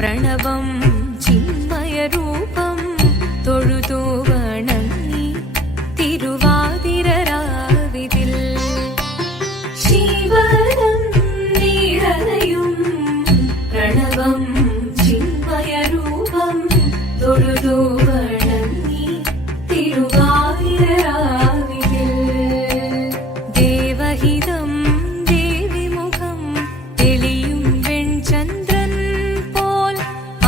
പ്രണവം ചിന്മയരൂപം തൊഴുതു വണങ്ങി തിരുവാതിരരാവിതിൽ ശിവനം നിറയും പ്രണവം ചിന്മയരൂപം തൊഴുതു വണങ്ങി തിരുവാതിരരാവിതിൽ ദേവഹിതം ദേവിമുഖം തെളിയും വെൺചന്ദ്രൻ പോൽ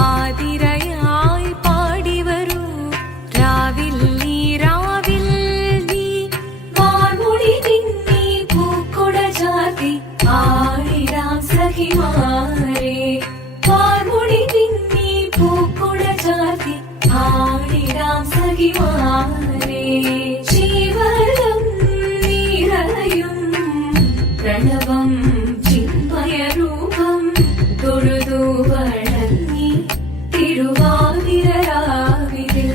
ആതിരയായി പാടിവരൂ രാവിൽ നീ വാർമുടി തിന്നി പൂക്കുട ചാർത്തി ആടിടാം സഖിമാരെ വാർമുടി തിന്നി പൂക്കുട ചാർത്തി ആടിടാം സഖിമാരെ ശിവനം നിറയും പ്രണവം ചിന്മയരൂപം തൊഴുതു വണങ്ങി തിരുവാതിരരാവിതിൽ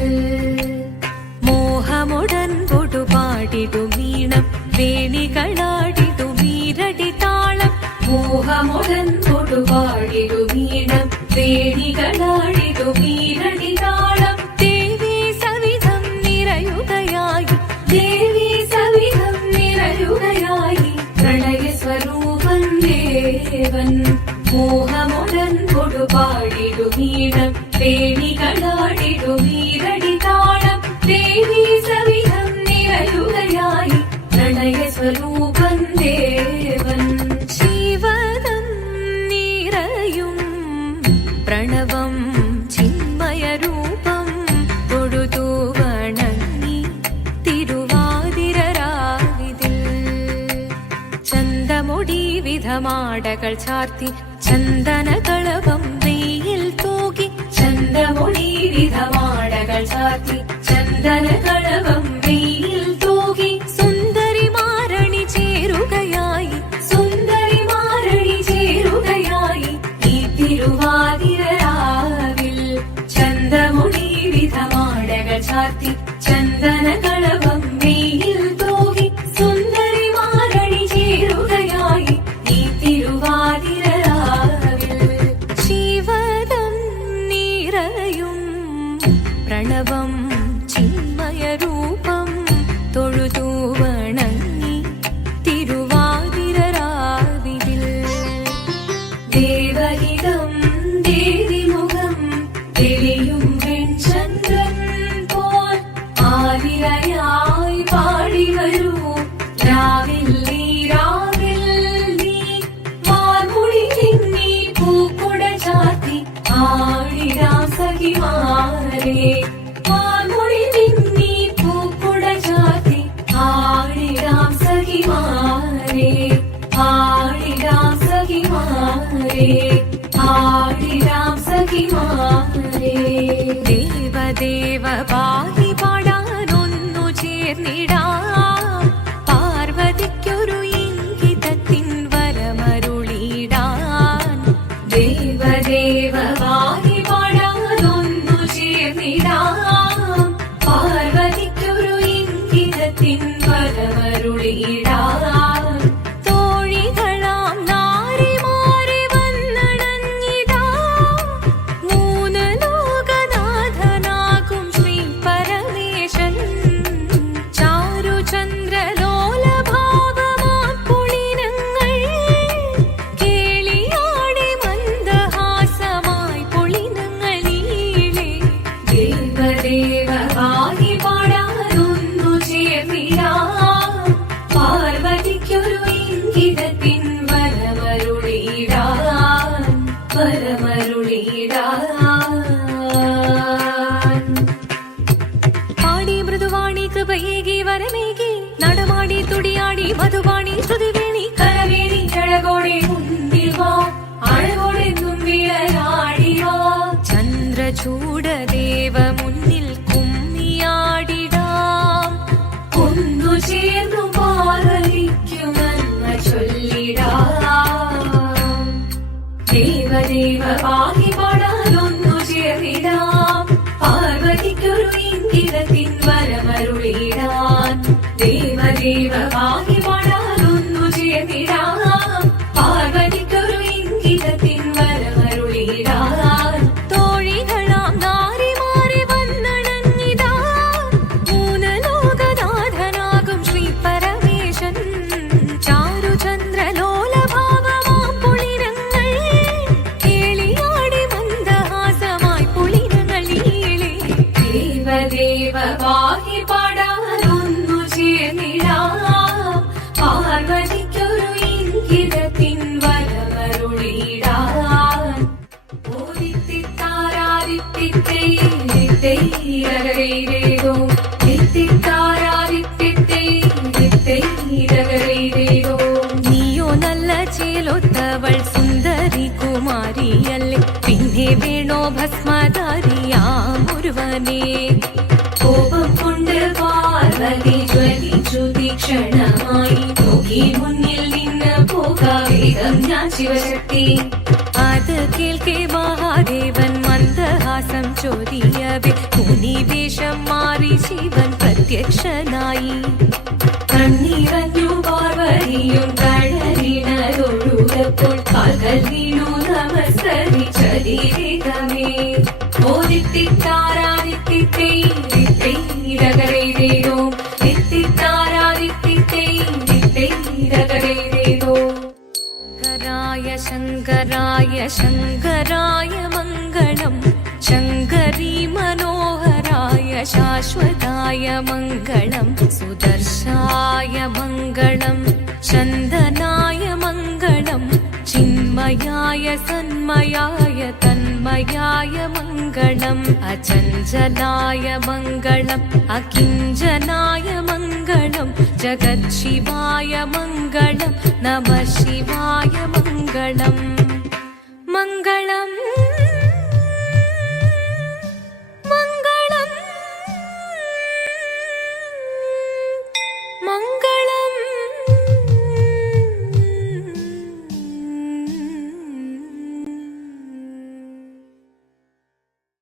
മോഹമുടൻ പൊടുപാടിടു വീണം വേണികളാടിടു വീരടി താളം മോഹമുടൻ പൊടുപാടിടു വീണം വേണികളാടിടു വീരടി താളം ദേവി സവിധം നിറയുകയായി ദേവി സവിധം നിറയുകയായി പ്രണയ സ്വരൂപൻ ദേവൻ മോഹമുടൻ കൊടുപാടിടു വീണം വേണികളാടിടു വീരടി താളം ദേവി സവിധം നിറയുകയായി പ്രണയ സ്വരൂപൻ ദേവൻ ശിവനം നിറയും പ്രണവം ചിന്മയരൂപം തൊഴുതു വണങ്ങി തിരുവാതിരരാവിതിൽ ചന്തമുടി വിധമാടകൾ ചാർത്തി ചന്ദനകളവം വെയിൽ തൂകി ചന്തമുടി വിധമാടകൾ ചാർത്തി ചന്ദനകളവം വെയിൽ തൂകി സുന്ദരിമാരണി ചേരുകയായി സുന്ദരിമാരണി ചേരുകയായി ഈ തിരുവാതിരരാവിൽ ചന്തമുടി വിധമാടകൾ ചാർത്തി ചന്ദനകളവം വെയിൽ തൂകി സുന്ദരിമാരണി ചേരുകയായി ഈ തിരുവാതിരരാവിൽ ശിവനം നിറയും പ്രണവം ചിന്മയരൂപം തൊഴുതു വണങ്ങി തിരുവാതിരരാവിതിൽ ദേവഹിതം ദേവിമുഖം തെളിയും വെൺചന്ദ്രൻ പോൽ ആതിരയായി പാടിവരൂ രാവിൽ നീ വാർമുടി തിന്നി പൂക്കുട ചാർത്തി ആടിടാം സഖിമാരെ വാർമുടി തിന്നി പൂക്കുട ചാർത്തി ആടിടാം സഖിമാരെ ആടിടാം സഖിമാരെ ആടിടാം സഖിമാരെ ദേവദേവ പാഹി പാടാനൊന്നു ചേർന്നിടാം പാർവതിക്കൊരു ഇംഗിതത്തിൻ വരമരുളിടാൻ ദേവദേവ പാഹി പാടാനൊന്നു ചേർന്നിടാം പാർവതിക്കൊരു ഇംഗിതത്തിൻ വരമരുളിടാൻ തോഴികളാം നാരിമാരെ വന്നണഞ്ഞിടാ മൂന്ന് ലോകനാഥനാകും ശ്രീ പരമേശൻ ചാരുചന്ദ്രലോലഭാവമാം പുളിനങ്ങൾ കേളിയാടി മന്ദഹാസമായി പുളിനങ്ങൾ നീളെ ദേവദേവ പാഹി പാടാനൊന്നു ചേർന്നിടാം പാർവതിക്കൊരു ഇംഗിതത്തിൻ വരമരുളിടാൻ പാടി മൃദുവാണി കൃപയേകി വരമേകി നടമാടി തുടിയാടി മധുവാണി ശ്രുതിവേണി കരവേണി അഴകോടെ മുന്നിൽ വാ അഴകോടെന്നും വിളയാടിയോ ചന്ദ്രചൂടദേവ മുന്നിൽ കുമ്മിയാടിടാം ഒന്നു ചേർന്നു പാർവതിക്കുമെന്ന ചൊല്ലിടാം ദേവദേവ പാഹി പാടാനൊന്നു ചേർന്നിടാം പാർവതിക്കൊരു ഇംഗിതത്തിൻ വരമരുളിടാൻ ദേവദേവ പാഹി പാടാനൊന്നു ചേർന്നിടാം പാർവതിക്കൊരു ഇംഗിതത്തിൻ വരമരുളിടാൻ ഭസ്മധാരിയാമൊരുവനേ കോപം കൊണ്ട് പാർവതി ജ്വലിച്ചു തീക്ഷണമായി നോക്കി മുന്നിൽ നിന്ന് പോകാവേഗം ഞാൻ ശിവശക്തി അത് കേൾക്കെ മഹാദേവൻ മന്ദഹാസം ചോദിയവേ മുനിവേഷം മാറി ശിവൻ പ്രത്യക്ഷനായി കണ്ണീറഞ്ഞു പാർവതിയും കടലിനൊഴുകപ്പോൾ കാൽകൾ വീണു നമസ്കരിച്ചതിരേകമേ ഓദിത്തിത്താരാദിത്തിത്തൈരകരേതോ ദിത്തിത്താരാദിത്തിത്തൈരകരേതോ ശങ്കരായ ശങ്കരായ മംഗളം ശങ്കരീ മനോഹരായ ശാശ്വതായ മംഗളം സുദർശായ മംഗളം ചന്ദനായ മംഗളം ചിന്മയായ സന്മയായ തന്മയായ മംഗളം അചഞ്ചലായ മംഗളം അകിഞ്ചനായ മംഗളം ജഗത്ശിവായ മംഗളം നമഃ ശിവായ മംഗളം മംഗളം